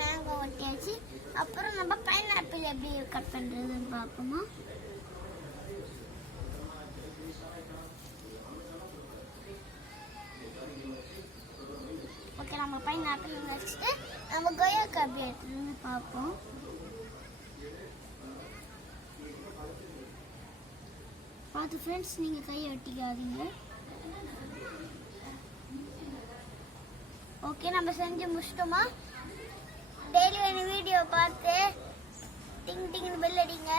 Mango ஒட்டியாச்சு. அப்புறம் நம்ம pineapple எப்படி கட் பண்ணுறதுன்னு பார்ப்போமா. ஓகே, நம்ம பைனாப்பிள் வச்சுட்டு நம்ம கொய்யாக்காய் எப்படி எடுத்துன்னு பார்ப்போம். பார்த்து ஃப்ரெண்ட்ஸ், நீங்கள் கையை ஒட்டிக்காதீங்க. ஓகே, நம்ம செஞ்சு முடிச்சிட்டோமா. டெய்லி வீடியோ பார்த்து டிங் டிங்னு பெல் அடிங்க.